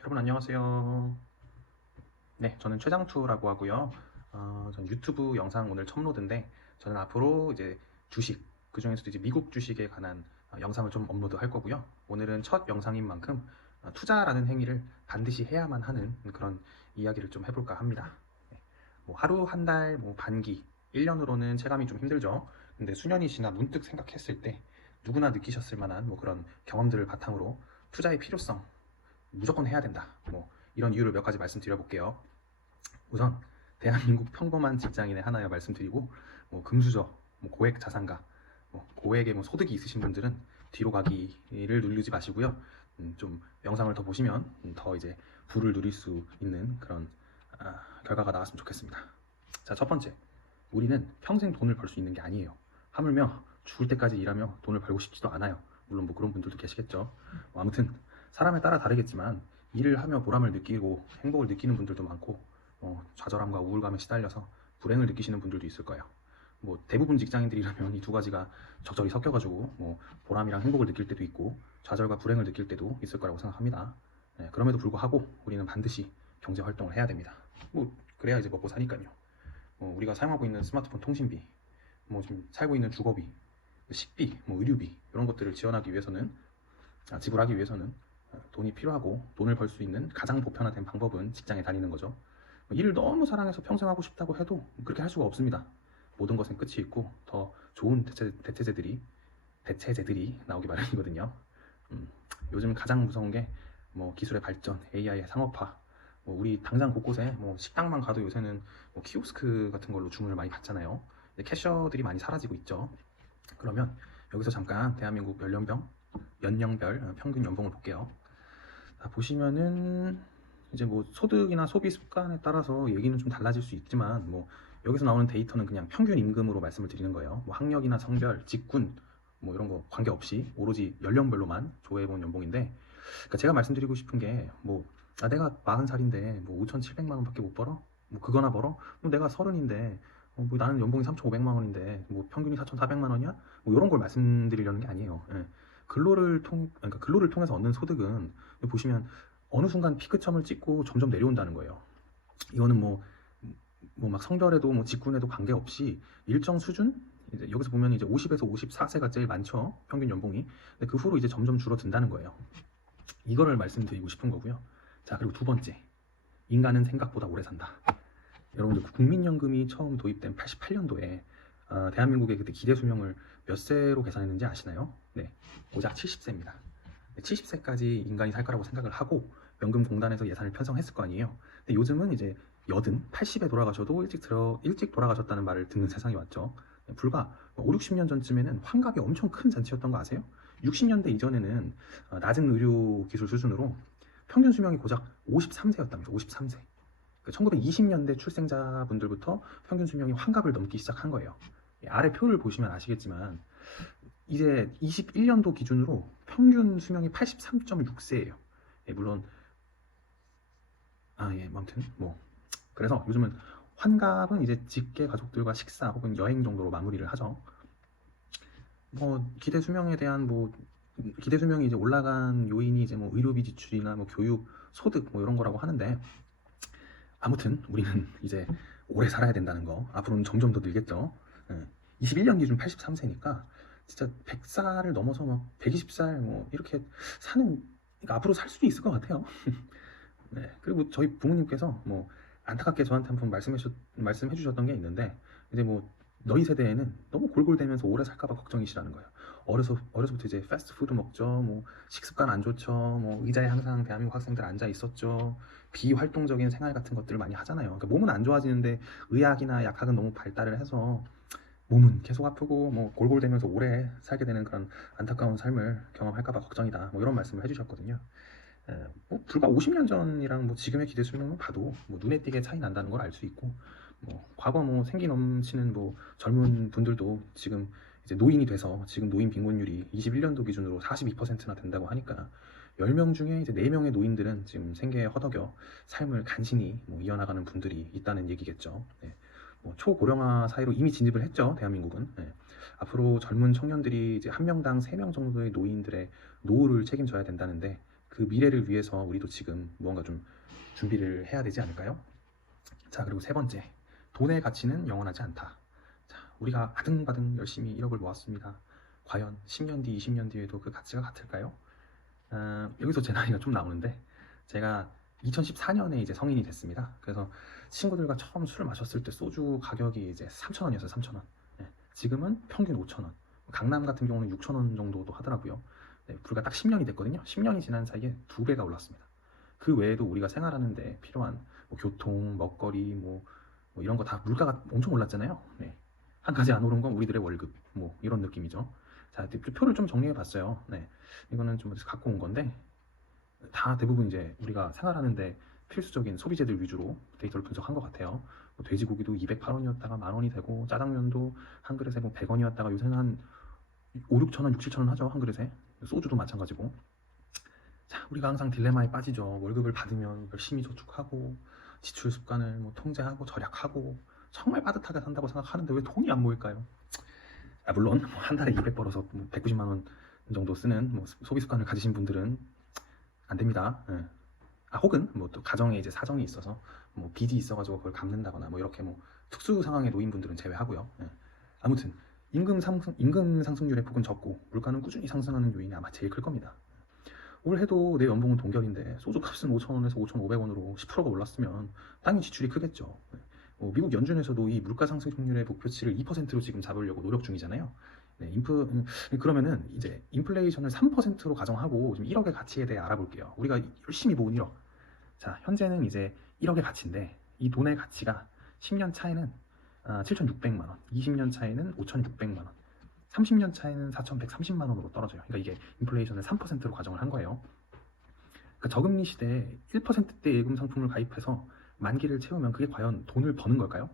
여러분 안녕하세요. 네, 저는 최장투라고 하고요. 어, 전 유튜브 영상 오늘 첨로드인데 저는 앞으로 이제 주식 그 중에서도 이제 미국 주식에 관한 어, 영상을 좀 업로드 할 거고요. 오늘은 첫 영상인 만큼 어, 투자라는 행위를 반드시 해야만 하는 그런 이야기를 좀 해볼까 합니다. 네, 뭐 하루, 한 달, 뭐 반기, 1년으로는 체감이 좀 힘들죠. 근데 수년이 지나 문득 생각했을 때 누구나 느끼셨을 만한 뭐 그런 경험들을 바탕으로 투자의 필요성 무조건 해야 된다. 뭐 이런 이유를 몇 가지 말씀드려 볼게요. 우선 대한민국 평범한 직장인의 하나여 말씀드리고 뭐 금수저, 뭐 고액 자산가, 뭐 고액의 뭐 소득이 있으신 분들은 뒤로 가기를 누르지 마시고요. 음, 좀 영상을 더 보시면 음, 더 이제 부를 누릴 수 있는 그런 아, 결과가 나왔으면 좋겠습니다. 자, 첫 번째, 우리는 평생 돈을 벌 수 있는 게 아니에요. 하물며 죽을 때까지 일하며 돈을 벌고 싶지도 않아요. 물론 뭐 그런 분들도 계시겠죠. 뭐 아무튼 사람에 따라 다르겠지만 일을 하며 보람을 느끼고 행복을 느끼는 분들도 많고 어, 좌절함과 우울감에 시달려서 불행을 느끼시는 분들도 있을 거예요. 뭐 대부분 직장인들이라면 이 두 가지가 적절히 섞여가지고 뭐 보람이랑 행복을 느낄 때도 있고 좌절과 불행을 느낄 때도 있을 거라고 생각합니다. 네, 그럼에도 불구하고 우리는 반드시 경제 활동을 해야 됩니다. 뭐 그래야 이제 먹고 사니까요. 뭐 우리가 사용하고 있는 스마트폰 통신비, 뭐 지금 살고 있는 주거비, 식비, 뭐 의료비 이런 것들을 지원하기 위해서는 아, 지불하기 위해서는 돈이 필요하고 돈을 벌 수 있는 가장 보편화된 방법은 직장에 다니는 거죠. 뭐 일을 너무 사랑해서 평생 하고 싶다고 해도 그렇게 할 수가 없습니다. 모든 것은 끝이 있고 더 좋은 대체, 대체제들이 대체제들이 나오기 마련이거든요. 음, 요즘 가장 무서운 게 뭐 기술의 발전, AI의 상업화, 뭐 우리 당장 곳곳에 뭐 식당만 가도 요새는 뭐 키오스크 같은 걸로 주문을 많이 받잖아요. 캐셔들이 많이 사라지고 있죠. 그러면 여기서 잠깐 대한민국 연령별 연령별 평균 연봉을 볼게요. 자, 보시면은 이제 뭐 소득이나 소비 습관에 따라서 얘기는 좀 달라질 수 있지만 뭐 여기서 나오는 데이터는 그냥 평균 임금으로 말씀을 드리는 거예요. 뭐 학력이나 성별, 직군 뭐 이런 거 관계없이 오로지 연령별로만 조회해본 연봉인데 그러니까 제가 말씀드리고 싶은 게뭐 아, 내가 40살인데 뭐 5,700만 원밖에 못 벌어? 뭐 그거나 벌어? 뭐 내가 서른인데 어, 뭐 나는 연봉이 3,500만 원인데 뭐 평균이 4,400만 원이야? 뭐 이런 걸 말씀드리려는 게 아니에요. 예. 근로를 통 그러니까 근로를 통해서 얻는 소득은 보시면 어느 순간 피크점을 찍고 점점 내려온다는 거예요. 이거는 뭐 뭐 막 성별에도 뭐 직군에도 관계없이 일정 수준 여기서 보면 이제 50에서 54세가 제일 많죠. 평균 연봉이. 근데 그 후로 이제 점점 줄어든다는 거예요. 이거를 말씀드리고 싶은 거고요. 자, 그리고 두 번째. 인간은 생각보다 오래 산다. 여러분들 국민연금이 처음 도입된 88년도에 어, 대한민국의 그때 기대 수명을 몇 세로 계산했는지 아시나요? 네, 고작 70세입니다. 70세까지 인간이 살 거라고 생각을 하고 연금공단에서 예산을 편성했을 거 아니에요. 근데 요즘은 이제 여든 80에 돌아가셔도 일찍 들어 일찍 돌아가셨다는 말을 듣는 세상이 왔죠. 불과 5, 60년 전쯤에는 환갑이 엄청 큰 잔치였던 거 아세요? 60년대 이전에는 어, 낮은 의료 기술 수준으로 평균 수명이 고작 53세였답니다. 53세. 1920년대 출생자분들부터 평균 수명이 환갑을 넘기 시작한 거예요. 예, 아래 표를 보시면 아시겠지만 이제 21년도 기준으로 평균 수명이 83.6세예요. 예, 물론 아 예, 아무튼 뭐 그래서 요즘은 환갑은 이제 직계 가족들과 식사 혹은 여행 정도로 마무리를 하죠. 뭐 기대 수명에 대한 뭐 기대 수명이 이제 올라간 요인이 이제 뭐 의료비 지출이나 뭐 교육, 소득 뭐 이런 거라고 하는데 아무튼 우리는 이제 오래 살아야 된다는 거 앞으로는 점점 더 늘겠죠. 예. 21년 기준 83세니까 진짜 100살을 넘어서 막 120살 뭐 이렇게 사는 그러니까 앞으로 살 수도 있을 것 같아요. 네. 그리고 저희 부모님께서 뭐 안타깝게 저한테 한 번 말씀해 주셨, 말씀해 주셨던 게 있는데 이제 뭐 너희 세대에는 너무 골골대면서 오래 살까봐 걱정이시라는 거예요. 어려서 어려서부터 이제 패스트푸드 먹죠. 뭐 식습관 안 좋죠. 뭐 의자에 항상 대한민국 학생들 앉아 있었죠. 비활동적인 생활 같은 것들을 많이 하잖아요. 그러니까 몸은 안 좋아지는데 의학이나 약학은 너무 발달을 해서 몸은 계속 아프고 뭐 골골대면서 오래 살게 되는 그런 안타까운 삶을 경험할까봐 걱정이다. 뭐 이런 말씀을 해주셨거든요. 에, 뭐 불과 50년 전이랑 뭐 지금의 기대 수명을 봐도 뭐 눈에 띄게 차이 난다는 걸 알 수 있고 뭐 과거 뭐 생기 넘치는 뭐 젊은 분들도 지금 이제 노인이 돼서 지금 노인 빈곤율이 21년도 기준으로 42%나 된다고 하니까 10명 중에 이제 4명의 노인들은 지금 생계에 허덕여 삶을 간신히 뭐 이어나가는 분들이 있다는 얘기겠죠. 네. 뭐 초고령화 사회로 이미 진입을 했죠. 대한민국은. 네. 앞으로 젊은 청년들이 이제 한 명당 3명 정도의 노인들의 노후를 책임져야 된다는데 그그 미래를 위해서 우리도 지금 무언가 좀 준비를 해야 되지 않을까요? 자, 그리고 세 번째. 돈의 가치는 영원하지 않다. 자, 우리가 아등바등 열심히 1억을 모았습니다. 과연 10년 뒤, 20년 뒤에도 그 가치가 같을까요? 어, 여기서 제 나이가 좀 나오는데 제가 2014년에 이제 성인이 됐습니다. 그래서 친구들과 처음 술을 마셨을 때 소주 가격이 이제 3,000원이었어요. 3,000원. 지금은 평균 5,000원. 강남 같은 경우는 6,000원 정도도 하더라고요. 네, 불과 딱 10년이 됐거든요. 10년이 지난 사이에 두 배가 올랐습니다. 그 외에도 우리가 생활하는데 필요한 뭐 교통, 먹거리, 뭐, 뭐 이런 거 다 물가가 엄청 올랐잖아요. 네. 한 가지 안 오른 건 우리들의 월급, 뭐 이런 느낌이죠. 자, 그 표를 좀 정리해 봤어요. 네. 이거는 좀 갖고 온 건데 다 대부분 이제 우리가 생활하는데 필수적인 소비재들 위주로 데이터를 분석한 것 같아요. 뭐 돼지고기도 208원이었다가 만 원이 되고 짜장면도 한 그릇에 뭐 100원이었다가 요새는 한 5, 6천 원, 6, 7천 원 하죠 한 그릇에 소주도 마찬가지고 자 우리가 항상 딜레마에 빠지죠 월급을 받으면 열심히 저축하고 지출 습관을 뭐 통제하고 절약하고 정말 빠듯하게 산다고 생각하는데 왜 돈이 안 모일까요? 아, 물론 뭐 한 달에 200 벌어서 뭐 190만 원 정도 쓰는 뭐 소비 습관을 가지신 분들은 안 됩니다. 예. 아 혹은 뭐 또 가정에 이제 사정이 있어서 뭐 빚이 있어가지고 그걸 갚는다거나 뭐 이렇게 뭐 특수 상황에 놓인 분들은 제외하고요. 예. 아무튼 임금 상승 임금 상승률의 폭은 적고 물가는 꾸준히 상승하는 요인이 아마 제일 클 겁니다. 올해도 내 연봉은 동결인데 소주 값은 5,000원에서 5,500원으로 10%가 올랐으면 당연히 지출이 크겠죠. 예. 어, 미국 연준에서도 이 물가 상승률의 목표치를 2%로 지금 잡으려고 노력 중이잖아요. 네, 인프 음, 그러면은 이제 인플레이션을 3%로 가정하고 지금 1억의 가치에 대해 알아볼게요. 우리가 열심히 모은 1억. 자, 현재는 이제 1억의 가치인데 이 돈의 가치가 10년 차에는 아, 7,600만 원, 20년 차에는 5,600만 원, 30년 차에는 4,130만 원으로 떨어져요. 그러니까 이게 인플레이션을 3%로 가정을 한 거예요. 그러니까 저금리 시대에 1%대 예금 상품을 가입해서 만기를 채우면 그게 과연 돈을 버는 걸까요?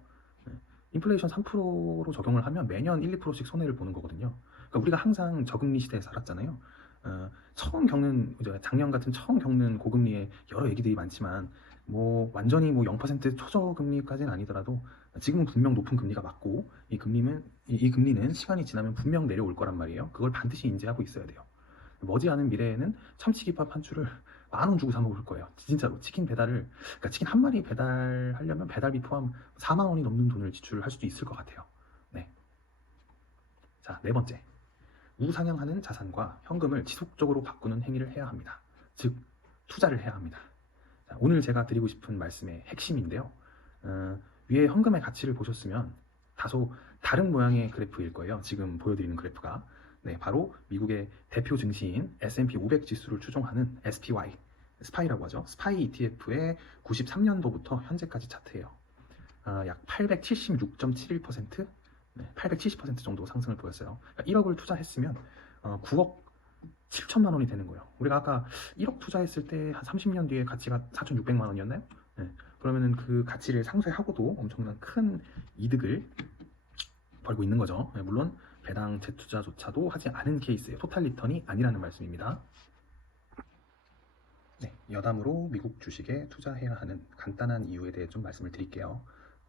네. 인플레이션 3%로 적용을 하면 매년 1, 2%씩 손해를 보는 거거든요. 그러니까 우리가 항상 저금리 시대에 살았잖아요. 어, 처음 겪는 작년 같은 처음 겪는 고금리에 여러 얘기들이 많지만 뭐 완전히 뭐 0% 초저금리까지는 아니더라도 지금은 분명 높은 금리가 맞고 이 금리는 이, 이 금리는 시간이 지나면 분명 내려올 거란 말이에요. 그걸 반드시 인지하고 있어야 돼요. 머지않은 미래에는 한 줄을 만 원 주고 사 먹을 거예요. 진짜로 치킨 배달을 그러니까 치킨 한 마리 배달하려면 배달비 포함 4만 원이 넘는 돈을 지출할 수도 있을 것 같아요. 네. 자, 네 번째. 우상향하는 자산과 현금을 지속적으로 바꾸는 행위를 해야 합니다. 즉, 투자를 해야 합니다. 자, 오늘 제가 드리고 싶은 말씀의 핵심인데요. 어, 위에 현금의 가치를 보셨으면 다소 다른 모양의 그래프일 거예요. 지금 보여드리는 그래프가. 네, 바로 미국의 대표 증시인 S&P 500 지수를 추종하는 SPY, 스파이라고 하죠. 스파이 ETF의 93년도부터 현재까지 차트예요. 아, 약 876.71%, 네, 870% 정도 상승을 보였어요. 그러니까 1억을 투자했으면 어, 9억 7천만 원이 되는 거예요. 우리가 아까 1억 투자했을 때 한 30년 뒤에 가치가 4,600만 원이었나요? 네, 그러면은 그 가치를 상쇄하고도 엄청난 큰 이득을 벌고 있는 거죠. 네, 물론 배당 재투자조차도 하지 않은 케이스의 토탈 리턴이 아니라는 말씀입니다. 네, 여담으로 미국 주식에 투자해야 하는 간단한 이유에 대해 좀 말씀을 드릴게요.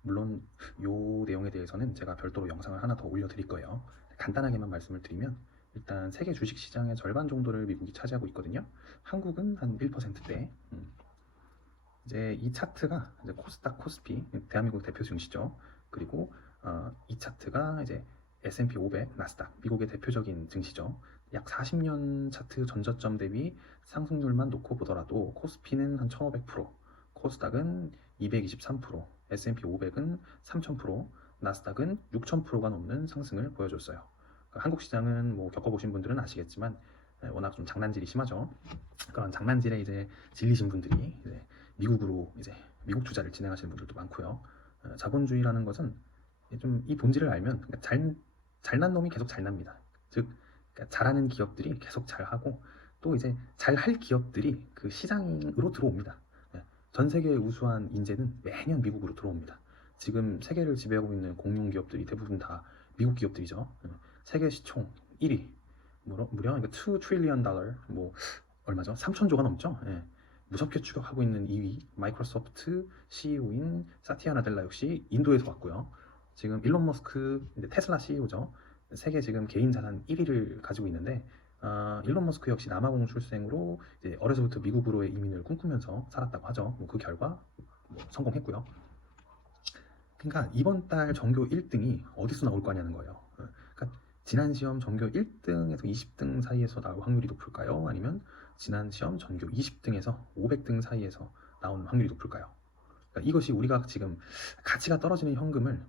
물론 이 내용에 대해서는 제가 별도로 영상을 하나 더 올려드릴 거예요. 간단하게만 말씀을 드리면 일단 세계 주식 시장의 절반 정도를 미국이 차지하고 있거든요. 한국은 한 1%대. 음. 이제 이 차트가 이제 코스닥, 코스피, 대한민국 대표 증시죠. 그리고 어, 이 차트가 이제 S&P 500, 나스닥, 미국의 대표적인 증시죠. 약 40년 차트 전저점 대비 상승률만 놓고 보더라도 코스피는 한 1500%, 코스닥은 223%, S&P 500은 3000%, 나스닥은 6000%가 넘는 상승을 보여줬어요. 그러니까 한국 시장은 뭐 겪어보신 분들은 아시겠지만 예, 워낙 좀 장난질이 심하죠. 그런 장난질에 이제 질리신 분들이 이제 미국으로 이제 미국 투자를 진행하시는 분들도 많고요. 어, 자본주의라는 것은 좀 이 본질을 알면 그러니까 잘 잘난 놈이 계속 잘납니다. 즉 그러니까 잘하는 기업들이 계속 잘하고 또 이제 잘 할 기업들이 그 시장으로 들어옵니다. 예, 전 세계의 우수한 인재는 매년 미국으로 들어옵니다. 지금 세계를 지배하고 있는 공룡 기업들이 대부분 다 미국 기업들이죠. 예, 세계 시총 1위 무려, 무려 이거 2 트릴리언 달러 뭐 얼마죠? 3천조가 넘죠. 예, 무섭게 추격하고 있는 2위 마이크로소프트 CEO인 사티아 나델라 역시 인도에서 왔고요. 지금 일론 머스크 테슬라 CEO죠. 세계 지금 개인 자산 1위를 가지고 있는데 아, 일론 머스크 역시 남아공 출생으로 어려서부터 미국으로의 이민을 꿈꾸면서 살았다고 하죠. 뭐 그 결과 뭐 성공했고요. 그러니까 이번 달 전교 1등이 어디서 나올 거냐는 거예요. 어, 그러니까 지난 시험 전교 1등에서 20등 사이에서 나올 확률이 높을까요? 아니면 지난 시험 전교 20등에서 500등 사이에서 나온 확률이 높을까요? 그러니까 이것이 우리가 지금 가치가 떨어지는 현금을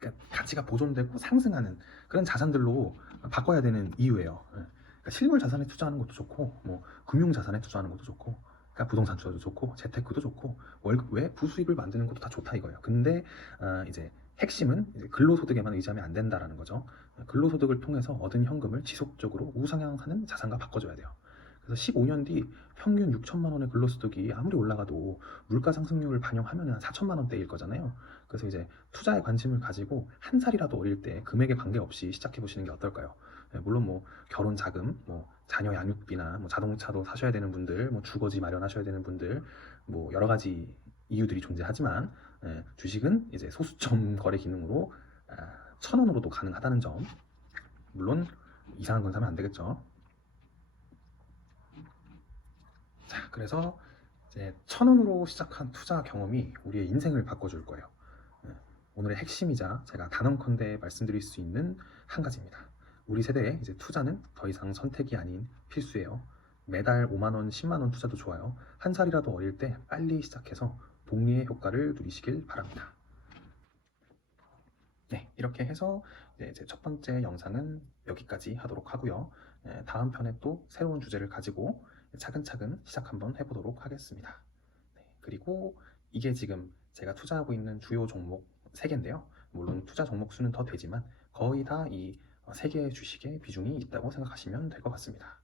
그러니까 가치가 보존되고 상승하는 그런 자산들로 바꿔야 되는 이유예요. 예. 그러니까 실물 자산에 투자하는 것도 좋고, 뭐 금융 자산에 투자하는 것도 좋고, 그러니까 부동산 투자도 좋고, 재테크도 좋고, 월급 외 부수입을 만드는 것도 다 좋다 이거예요. 근데 아, 이제 핵심은 이제 근로소득에만 의지하면 안 된다라는 거죠. 근로소득을 통해서 얻은 현금을 지속적으로 우상향하는 자산과 바꿔줘야 돼요. 그래서 15년 뒤 평균 6천만 원의 근로소득이 아무리 올라가도 물가 상승률을 반영하면 한 4천만 원대일 거잖아요. 그래서 이제 투자에 관심을 가지고 한 살이라도 어릴 때 금액에 관계없이 시작해 보시는 게 어떨까요? 예, 물론 뭐 결혼 자금, 뭐 자녀 양육비나 뭐 자동차도 사셔야 되는 분들, 뭐 주거지 마련하셔야 되는 분들, 뭐 여러 가지 이유들이 존재하지만 예, 주식은 이제 소수점 거래 기능으로 아, 천 원으로도 가능하다는 점. 물론 이상한 건 사면 안 되겠죠. 자, 그래서 이제 천 원으로 시작한 투자 경험이 우리의 인생을 바꿔줄 거예요. 예, 오늘의 핵심이자 제가 단언컨대 말씀드릴 수 있는 한 가지입니다. 우리 세대에 이제 투자는 더 이상 선택이 아닌 필수예요. 매달 5만 원, 10만 원 투자도 좋아요. 한 살이라도 어릴 때 빨리 시작해서 복리의 효과를 누리시길 바랍니다. 네, 이렇게 해서 이제 제첫 번째 영상은 여기까지 하도록 하고요. 예, 다음 편에 또 새로운 주제를 가지고 차근차근 시작 한번 해보도록 하겠습니다. 네, 그리고 이게 지금 제가 투자하고 있는 주요 종목 3개인데요. 물론 투자 종목 수는 더 되지만 거의 다이세 개의 주식의 비중이 있다고 생각하시면 될 것 같습니다.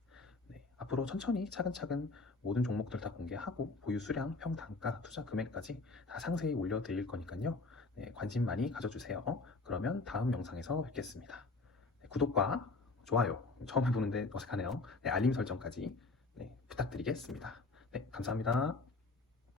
네, 앞으로 천천히 차근차근 모든 종목들 다 공개하고 보유 수량, 평 단가, 투자 금액까지 다 상세히 올려드릴 거니까요. 네, 관심 많이 가져주세요. 그러면 다음 영상에서 뵙겠습니다. 네, 구독과 좋아요, 처음 해보는데 어색하네요. 네, 알림 설정까지 네, 부탁드리겠습니다. 네, 감사합니다.